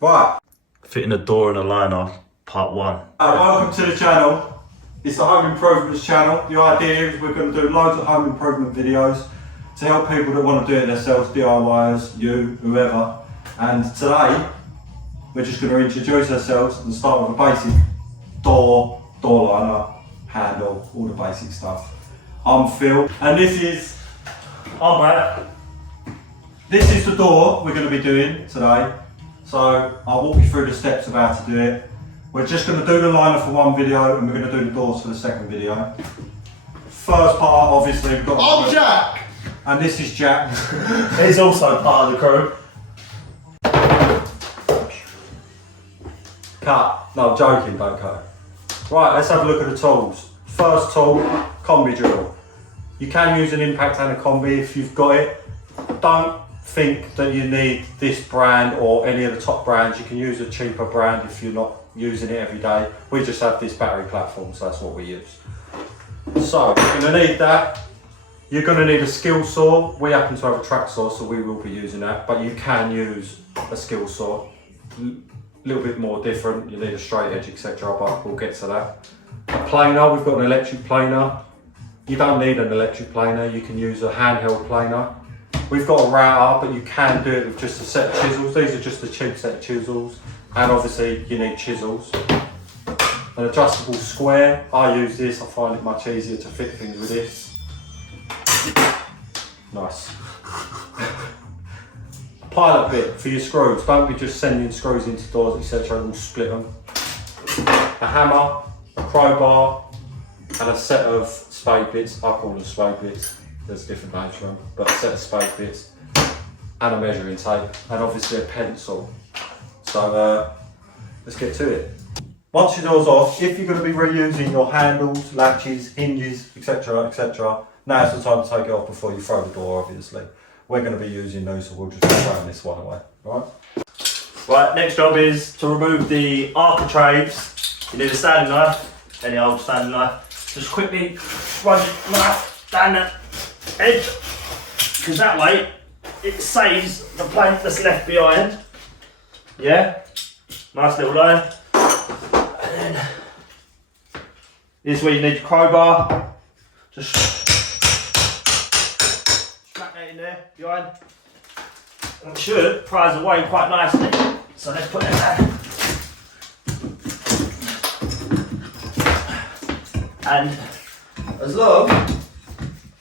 Right. Fitting a door and a liner, part 1. Welcome to the channel. It's the Home Improvements channel. The idea is we're going to do loads of home improvement videos to help people that want to do it themselves, DIYers, you, whoever. And today, we're just going to introduce ourselves and start with a basic door liner, handle, all the basic stuff. I'm Phil, and this is Brad. This is the door we're going to be doing today. So I'll walk you through the steps of how to do it. We're just going to do the liner for one video and we're going to do the doors for the second video. First part, obviously, we've got... I'm Jack! And this is Jack. He's also part of the crew. Cut. No, I'm joking, don't cut. Right, let's have a look at the tools. First tool, combi drill. You can use an impact and a combi if you've got it. Don't think that you need this brand or any of the top brands. You can use a cheaper brand if you're not using it every day. We just have this battery platform, so that's what we use. So you're going to need that. You're going to need a skill saw. We happen to have a track saw, so we will be using that, but you can use a skill saw. A little bit more different, you need a straight edge, etc., but we'll get to that. A planer, we've got an electric planer. You don't need an electric planer, you can use a handheld planer. We've got a router, but you can do it with just a set of chisels. These are just a cheap set of chisels, and obviously you need chisels. An adjustable square, I use this, I find it much easier to fit things with this. Nice. Pilot bit for your screws. Don't be just sending screws into doors, etc. We'll split them. A hammer, a crowbar, and a set of spade bits. I call them spade bits. There's different names for them, but a set of spade bits and a measuring tape, and obviously a pencil. So let's get to it. Once your door's off, if you're going to be reusing your handles, latches, hinges, etc., etc., now's the time to take it off before you throw the door, obviously. We're going to be using those, so we'll just throw this one away, right? Right, next job is to remove the architraves. You need a standing knife, any old standing knife. Just quickly run your knife down the edge, because that way it saves the plank that's left behind. Yeah, nice little line. And then this is where you need your crowbar. Just smack that in there behind. And it should prise away quite nicely. So let's put that down. And as long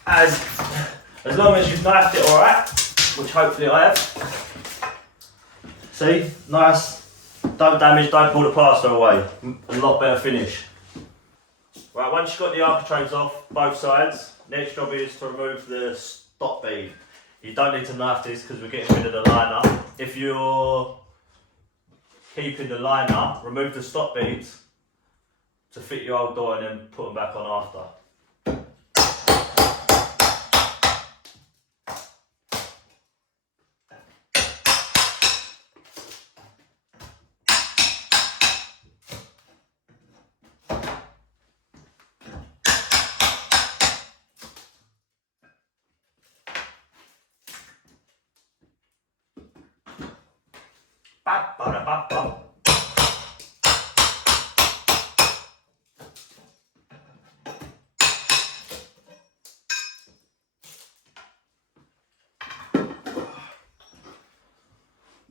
as you've knifed it alright, which hopefully I have. See, nice. Don't damage, don't pull the plaster away. A lot better finish. Right, once you've got the architraves off both sides, next job is to remove the stop bead. You don't need to knife this because we're getting rid of the liner. If you're keeping the liner, remove the stop beads to fit your old door and then put them back on after.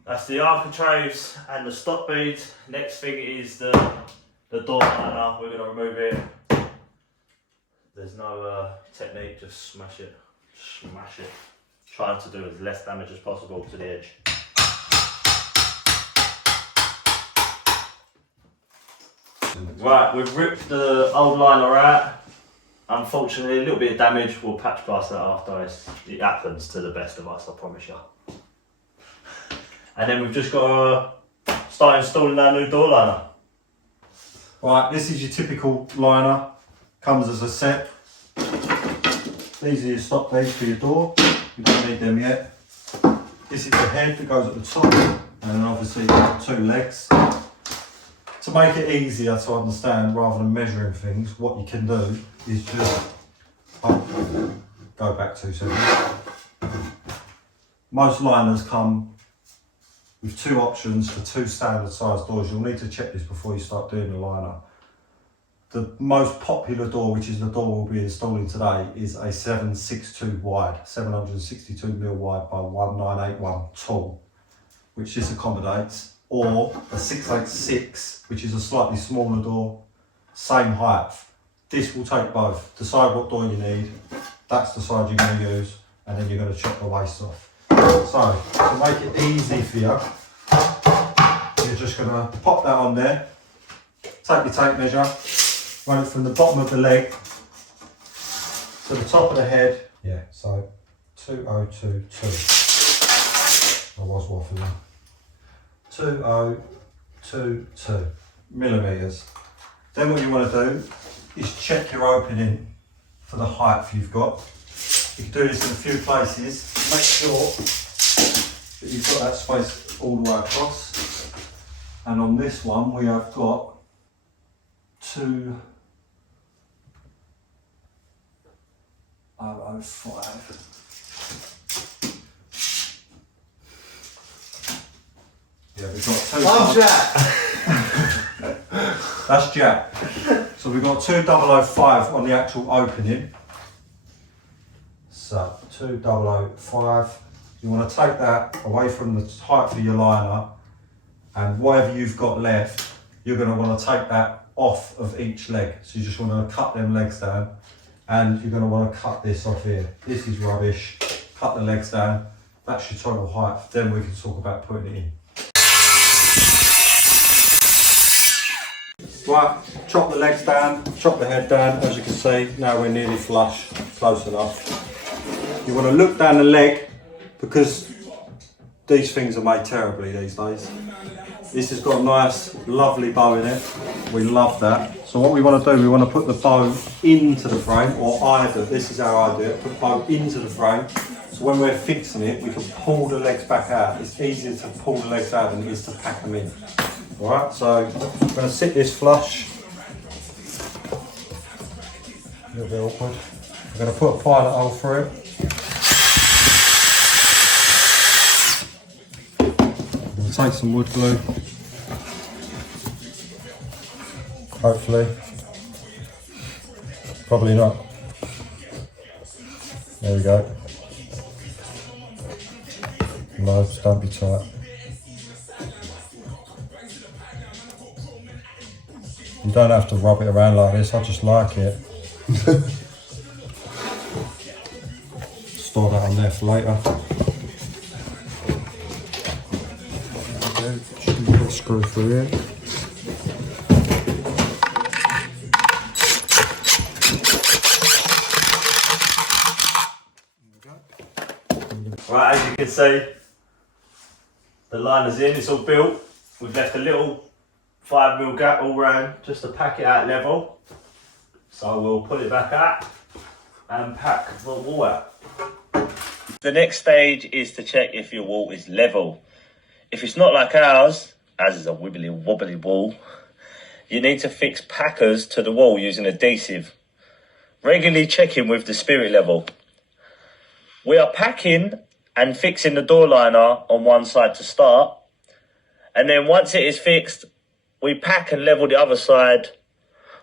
That's the architraves and the stop beads. Next thing is the door liner. We're going to remove it. There's no technique, just smash it. Smash it. Trying to do as less damage as possible to the edge. Right, we've ripped the old liner out. Unfortunately, a little bit of damage. We'll patch plaster that after. It happens to the best of us, I promise you. And then we've just got to start installing our new door liner. Right, this is your typical liner. Comes as a set. These are your stop beads for your door. You don't need them yet. This is the head that goes at the top, and then obviously you've got 2 legs. To make it easier to understand rather than measuring things, what you can do is just Oh, go back 2 seconds. Most liners come with 2 options for 2 standard size doors. You'll need to check this before you start doing the liner. The most popular door, which is the door we'll be installing today, is a 762 wide, 762mm wide by 1981 tall, which this accommodates, or a 686, which is a slightly smaller door, same height. This will take both. Decide what door you need, that's the side you're going to use, and then you're going to chop the waste off. So, to make it easy for you, you're just going to pop that on there, take your tape measure, run it from the bottom of the leg to the top of the head. Yeah, so 2022. I was waffling. 2022 millimeters. Then what you want to do is check your opening for the height you've got. You can do this in a few places. Make sure that you've got that space all the way across. And on this one we have got 2005. Yeah, we've got 2. I'm Jack. That's Jack. So we've got 2005 on the actual opening. So 2005. You want to take that away from the height for your liner, and whatever you've got left, you're going to want to take that off of each leg. So you just want to cut them legs down, and you're going to want to cut this off here. This is rubbish. Cut the legs down. That's your total height. Then we can talk about putting it in. Right, chop the legs down, chop the head down. As you can see, now we're nearly flush, close enough. You want to look down the leg, because these things are made terribly these days. This has got a nice, lovely bow in it. We love that. So what we want to do, we want to put the bow into the frame, or either, this is how I do it, put the bow into the frame. So when we're fixing it, we can pull the legs back out. It's easier to pull the legs out than it is to pack them in. Alright, so I'm going to sit this flush. A little bit awkward. I'm going to put a pilot hole through it. I'm going to take some wood glue. Hopefully. Probably not. There we go. No, just don't be tight. You don't have to rub it around like this, I just like it. Store that on there for later. Okay, just put a screw through here. Right, as you can see, the liner's in, it's all built. We've left a little 5mm gap all round just to pack it out level. So we'll pull it back out and pack the wall out. The next stage is to check if your wall is level. If it's not like ours, as is a wibbly wobbly wall, you need to fix packers to the wall using adhesive. Regularly checking with the spirit level. We are packing and fixing the door liner on one side to start, and then once it is fixed, we pack and level the other side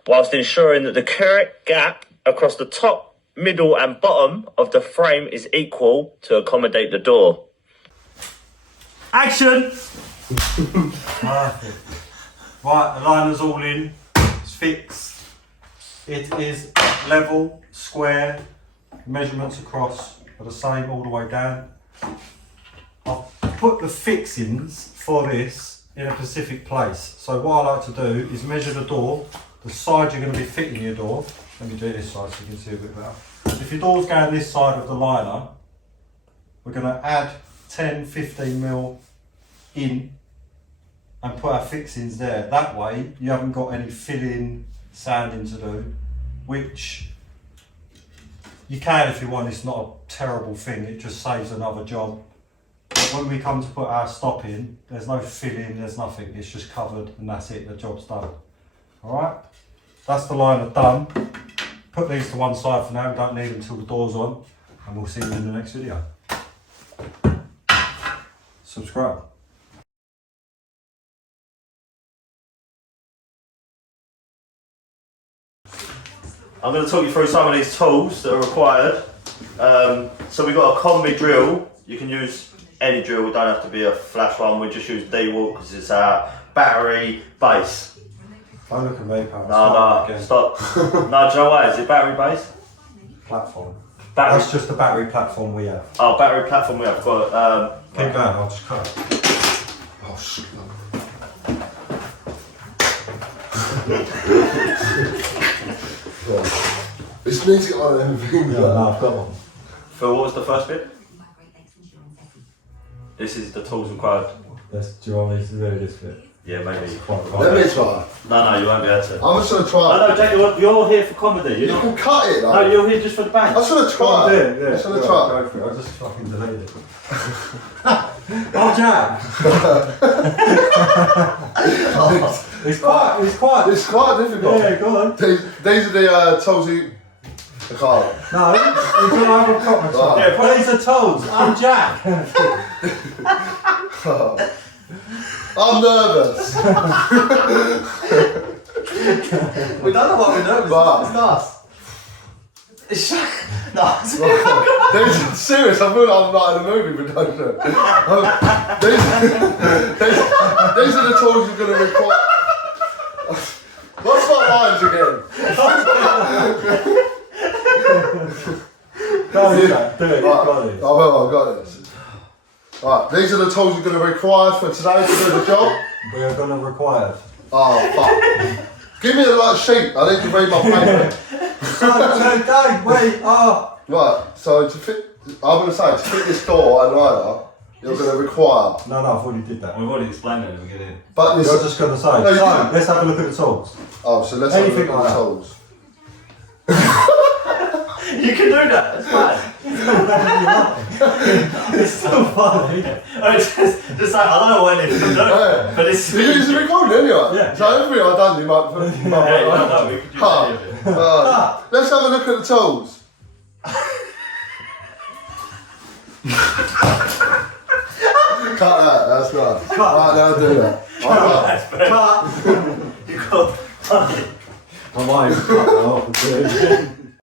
whilst ensuring that the correct gap across the top, middle and bottom of the frame is equal to accommodate the door. Action! Perfect. Right, the liner's all in, it's fixed. It is level, square, measurements across are the same all the way down. I've put the fixings for this in a specific place. So what I like to do is measure the door, the side you're going to be fitting your door. Let me do this side so you can see a bit better. If your door's going this side of the liner, we're going to add 10-15mm in and put our fixings there. That way you haven't got any filling, sanding to do, which you can if you want. It's not a terrible thing, it just saves another job. But when we come to put our stop in, there's no filling, there's nothing, it's just covered and that's it, the job's done. Alright, that's the liner done. put these to one side for now. We don't need them till the door's on, and we'll see you in the next video. Subscribe. I'm going to talk you through some of these tools that are required. So we've got a combi drill. You can use any drill, it don't have to be a flash one. We just use D-Wall because it's our battery base. Don't look at me, pal. No, stop. No, do you know why? Is it battery base? Platform. Battery. That's just the battery platform we have. Oh, battery platform we have got. Keep going, I'll just cut it. Oh shit. This needs to get on everything. Yeah, no, I've got one. Phil, what was the first bit? This is the tools required. Do you want me to do this bit? Yeah, maybe. Let me try. No, you won't be able to. I'm just gonna try. No, Jack, you're here for comedy. You can cut it. No, Like. you're here just for the bang. I'm just gonna try. Yeah, I'm just gonna try. Go for it. I just fucking deleted it. Oh, Jack! It's quite difficult. Yeah, go on. These are the tools you. I can't. No, you've got to have a proper tools. Yeah, these are tools. I'm Jack. I'm nervous. We don't know what we're doing. But- It's nice. It's no. These are serious. I feel like I'm not in a movie, but don't do it. These are the tools you're going to require. What's my lines again? Go on, Jack. Do it. Right. Got it. I've got this. Right, these are the tools you're going to require for today to do the job. We are going to require. Oh, fuck. Give me a light sheet. I need to read my paper. Dave, wait. Oh. Right, so to fit, I'm going to say, to fit this door and rider, you're going to require. No, I've already did that. We've already explained it at the beginning. But this, You're just going to say. No, you so, didn't. let's have a look at the tools. oh, so let's Anything have a look like at the that. tools. You can do that. It's fine. It's still funny. Just like I don't know when it's done, Yeah. but it's. It's recording anyway. Yeah. So everything I've done, you might put. No, we could use any of it. Let's have a look at the tools. Cut that, that's nice. Cut. Right, now do that. That's better. Cut. You got. I might even cut that off.